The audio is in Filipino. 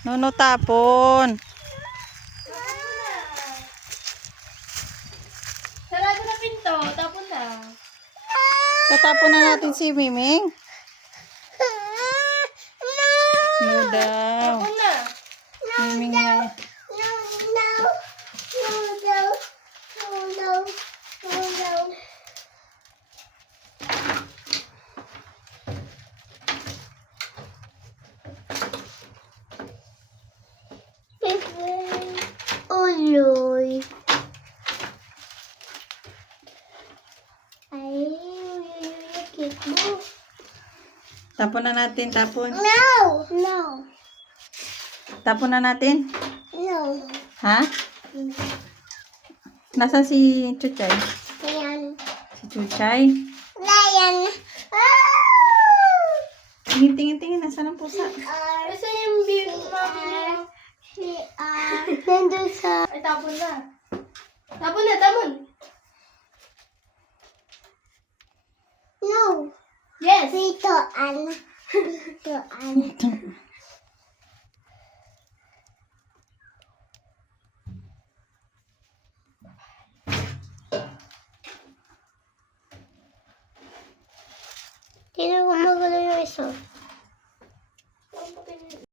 Nono, tapon. Sarado na pinto. Tapon na. Tatapon na natin si Miming. No daw. Tapon na. Miming na. Uloy. Ay, cute mo. Tapon na natin, tapon. No! No. Tapon na natin. No. Ha? Nasaan si Chuchay? Ayan. Si Chuchay? Ayan. Tingin, nasaan ang pusa? Kasi yung baby mami niya. Nandun sa... Ay, tapon na. Tapon na, tapon. No. Yes. Dito, Anna. Dito, Anna. Sino gumagalaw yung isa?